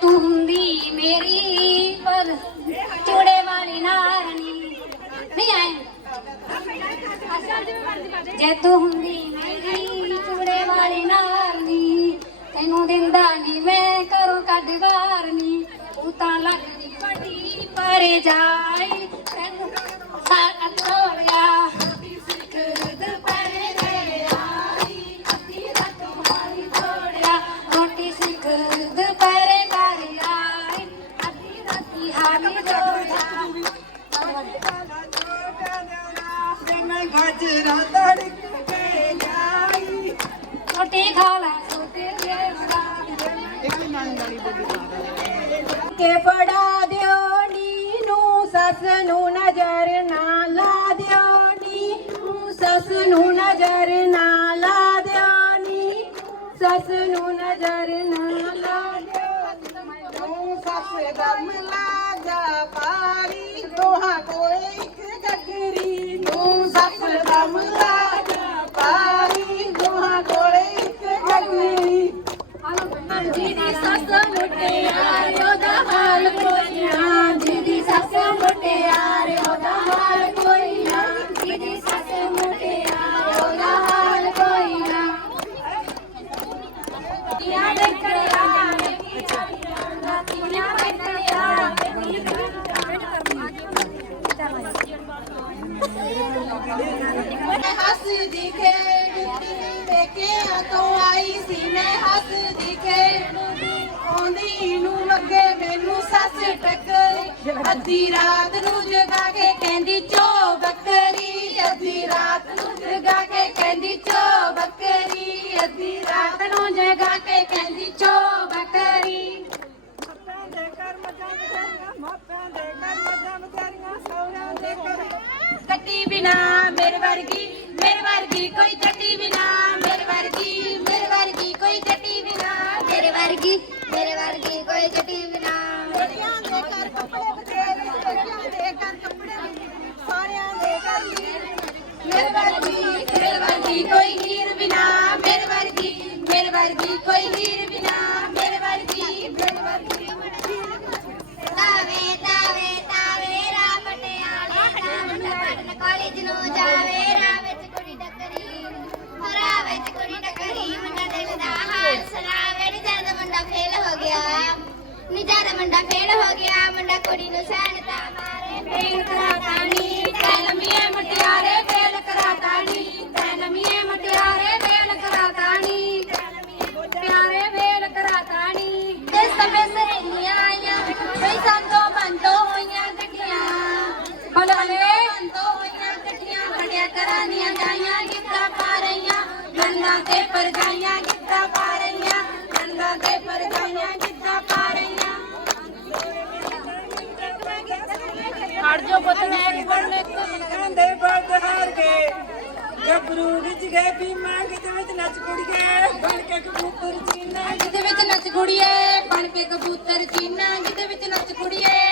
ਤੂੰ ਹੁੰਦੀ ਮੇਰੀ, ਪਰ ਚੂੜੇ ਵਾਲੀ ਨਾਰਨੀ ਨਹੀਂ ਆਏ? ਜੇ ਤੂੰ ਹੁੰਦੀ ਮੇਰੀ ਚੂੜੇ ਵਾਲੀ ਨਾਰਨੀ ਤੈਨੂੰ ਦਿੰਦਾ ਨਹੀਂ ਮੈਂ ਕਰੋ ਕੱਢ ਵਾਰਨੀ ਤੂੰ ਤਾਂ ਲੱਗਦੀ ਵੱਡੀ ਪਰ ਜਾਈ ਤੈਨੂੰ ਸਾਰਾ ਤੋੜਿਆ ਗਜਰਾ ਤੜਕ ਕੇ ਜਾਈ। ਰੋਟੀ ਖਾ ਲੈ। ਸੋਤੇ ਦੇ। ਕੇ ਫੜਾ ਦਿਓ ਨੀ ਨੂੰ ਸੱਸ ਨੂੰ ਨਜ਼ਰ ਨਾ ਲਾ ਦਿਓ ਨੀ ਨੂੰ ਸੱਸ ਨੂੰ ਨਜ਼ਰ ਨਾ ਲਾ ਦਿਓ ਨੀ ਸੱਸ ਨੂੰ ਨਜ਼ਰ ਨਾ ਲਾ ਦਿਓ। ਨੂੰ ਸੱਸ ਦਮ ਲਾ ਦੀਦੀ ਸੱਸ ਕੋਈ ਹੀਰ ਬਿਨਾ ਮੇਰੇ ਵਰਗੀ ਮੇਰੇ ਵਰਗੀ ਤਾਵੇ ਤਾਵੇ ਤਾਵੇ ਰਾ ਪਟਿਆਲੇ ਦਾ ਮੁੰਡਾ ਪੜਨ ਕਾਲਜ ਨੂੰ ਜਾਵੇ। ਰਾਹ ਵਿੱਚ ਕੁੜੀ ਟੱਕਰੀ ਰਾਹ ਵਿੱਚ ਕੁੜੀ ਟੱਕਰੀ ਮੁੰਡਾ ਦਿਲ ਦਾ ਹਾਲ ਸੁਣਾਵੇ। ਨੀ ਜਦ ਮੁੰਡਾ ਫੇਲ ਹੋ ਗਿਆ। ਨੀ ਜਦ ਮੁੰਡਾ ਫੇਲ ਹੋ ਗਿਆ। ਮੁੰਡਾ ਕੁੜੀ ਨੂੰ ਸੈਨਤਾ ਮਾਰੇ। ਫੇਲ ਕਰਾਤਾ ਨੀ ਜੋ ਹਾਰ ਗਏ। ਗੱਭਰੂ ਵਿੱਚ ਗਏ ਬੀਮਾ ਕਿਤੇ ਵਿੱਚ ਨੱਚ ਕੁੜੀਏ। ਬਣ ਕੇ ਕਬੂਤਰ ਚੀਨਾ। ਜਿਹਦੇ ਵਿੱਚ ਨੱਚ ਕੁੜੀਏ ਬਣ ਕੇ ਕਬੂਤਰ ਚੀਨਾ। ਜਿਹਦੇ ਵਿੱਚ ਨੱਚ ਕੁੜੀਏ।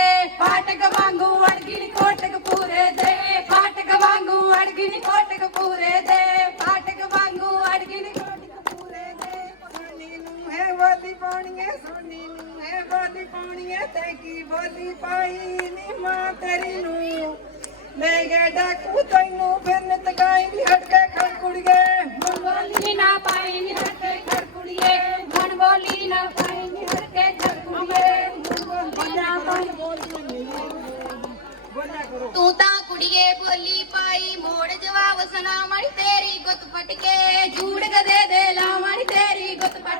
ਦੇ ਫਾਟਕ ਵਾਂਗੂ ਅੜਗਿਣ ਕੋਟਕ ਪੂਰੇ ਦੇ। ਫਾਟਕ ਵਾਂਗੂ ਅੜਗਿਣ ਕੋਟਕ ਪੂਰੇ ਦੇ। ਫਾਟਕ ਵਾਂਗੂ ਅੜਗਿਣ ਕੋਟਕ ਪੂਰੇ ਦੇ। ਸੋਨੀ ਨੂੰ ਹੈ ਬੋਲੀ ਪਾਉਣੀ ਹੈ, ਸੋਨੀ ਨੂੰ ਹੈ ਬੋਲੀ ਪਾਉਣੀ ਹੈ, ਤੇ ਕੀ ਬੋਲੀ ਪਾਈ ਨੀ ਮਾਂ ਤੇਰੀ ਨੂੰ? ਮੈਂ ਗਿਆ ਡਾਕੂ ਤੈਨੂੰ ਫਿਰ ਨਿਤ ਕਾਈ ਨੀ ਹਟ ਕੇ ਖੜ ਕੁੜੀਏ। ਮਨ ਬੋਲੀ ਨਾ ਪਾਈ ਨੀ ਹਟ ਕੇ ਖੜ ਕੁੜੀਏ। ਮਨ ਬੋਲੀ ਨਾ ਪਾਈ ਨੀ ਹਟ ਕੇ ਖੜ ਕੁੜੀਏ। ਤੂੰ ਤਾਂ ਕੁੜੀਏ ਬੋਲੀ ਪਾਈ, ਮੋੜ ਜਵਾਬ ਸੁਣਾ ਮਣੀ ਤੇਰੀ ਗੁੱਤ ਪਟਕੇ ਜੂੜ ਕਦੇ ਦੇ ਲਾਵਣੀ, ਤੇਰੀ ਗੁੱਤ ਪਟ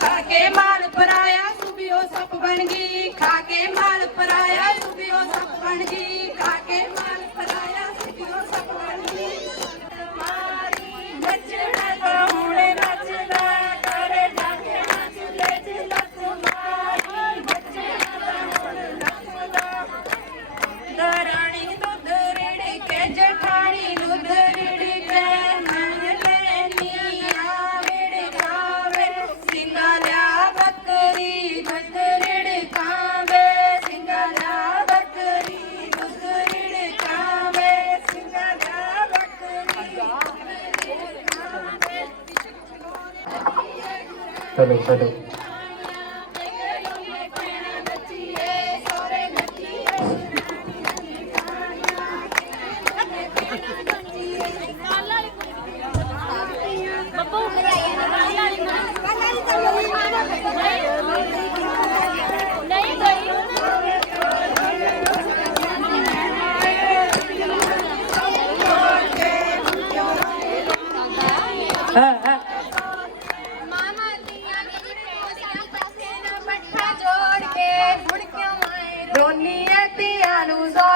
ਖਾ ਕੇ ਮਾਲ ਪਰਾਇਆ ਸੁਬਿਓ ਸੱਪ ਬਣ ਗਈ ਖਾ ਕੇ ਮਾਲ 再等，再等。os olhos.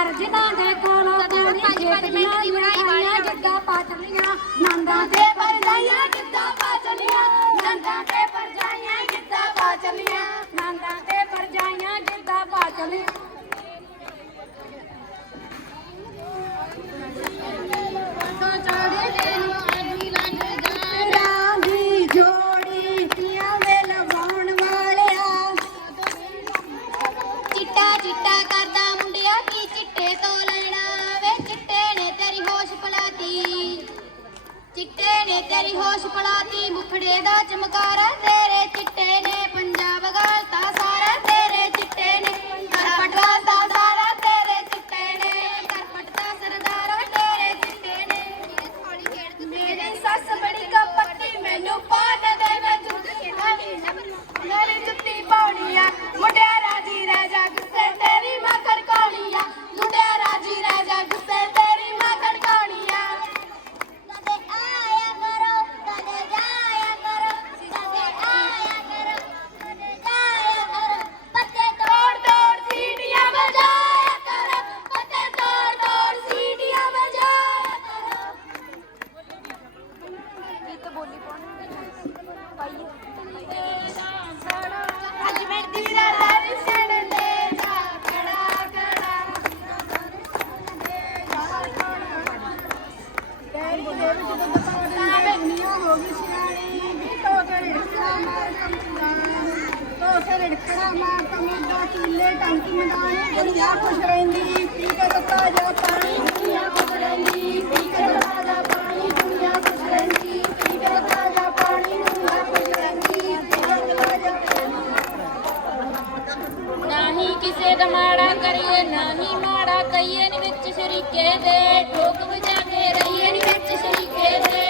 ਘਰ ਜਿਨ੍ਹਾਂ ਦੇ ਕੋਲੋਂ ਗਾਣੇ ਜੇਤੀਆਂ ਲੜਾਈਆਂ ਜੱਗਾ ਪਾ ਚਲੀਆਂ ਨੰਦਾਂ ਤੇ ਪਰਜਾਈਆਂ ਜਿੱਦਾਂ ਪਾ ਚਲੀਆਂ ਨੰਦਾਂ ਤੇ ਪਰਜਾਈਆਂ ਜਿੱਦਾਂ ਪਾ ਚਲੀਆਂ ਨੰਦਾਂ ਤੇ ਪਰਜਾਈਆਂ ਜਿੱਦਾਂ ਪਾ ਚਲੀਆਂ ਚੜੇ ਦੇ ਕਮਲਾ ਦੀ ਮੁਖੜੇ ਦਾ ਚਮਕਾਰਾ ਤੇਰੇ ਕਿਸੇ ਦਾ ਮਾੜਾ ਕਰੀਏ ਨਹੀਂ ਮਾੜਾ, ਕਹੀਏ ਨੀ ਵਿੱਚ ਸ਼ਰੀਕੇ ਦੇ, ਠੋਕ ਵਜਾ ਕੇ ਰਹੀਏ ਨੀ ਵਿੱਚ ਸ਼ਰੀਕੇ ਦੇ।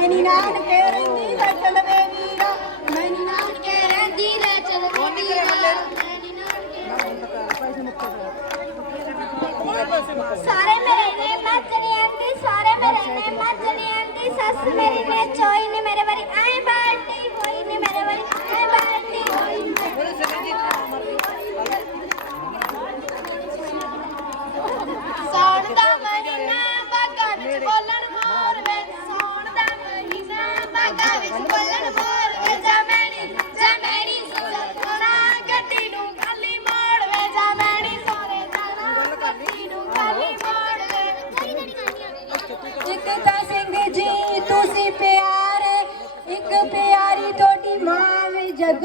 ਮੈਨੀ ਨਾਨਕੇ ਰਹਿੰਦੀ ਲੈ ਚਲਵੇ ਵੀਰਾ ਮੈਨੀ ਨਾਨਕੇ ਰਹਿੰਦੀ ਲੈ ਚਲਵੇ ਵੀਰਾ ਮੈਨੀ ਨਾਨਕੇ ਸਾਰੇ ਮੇਰੇ ਨੇ ਮੱਜਣੀ ਆਂਦੀ ਸਾਰੇ ਮੇਰੇ ਨੇ ਮੱਜਣੀ ਆਂਦੀ। ਸੱਸ ਮੇਰੀ ਨੇ ਚੋਈ ਨੇ ਮੇਰੇ ਵਾਰੀ ਆਏ ਬਾਲਟੀ ਹੋਈ ਨੇ ਮੇਰੇ ਵਾਰੀ ਆਏ ਬਾਲਟੀ। ਹੋਈ ਨੇ ਬੋਲੋ ਸਰਜੀਤ ਸਾਣ ਦਾ ਮਰਨਾ ਬਗਨ ਚ ਬੋਲਣ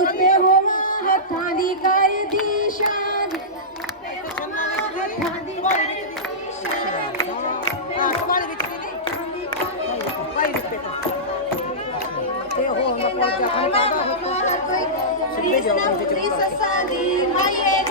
ਜਪੇ ਹੋਵਾ ਹੱਥਾਂ ਦੀ ਕਰਦੀ ਸ਼ਾਨ। ਹੱਥਾਂ ਦੀ ਕਰਦੀ ਸ਼ਾਨ। ਆਸਮਾਨ ਵਿੱਚ ਨਹੀਂ ਭਾਈ ਰੁਪਏ ਤੇ ਹੋ ਨਾ ਪਹੁੰਚਾ ਖਾਣ ਦਾ ਹੋ ਕ੍ਰਿਸ਼ਨ ਕ੍ਰਿਸ਼ਨ ਸਾਦੀ ਮਾਏ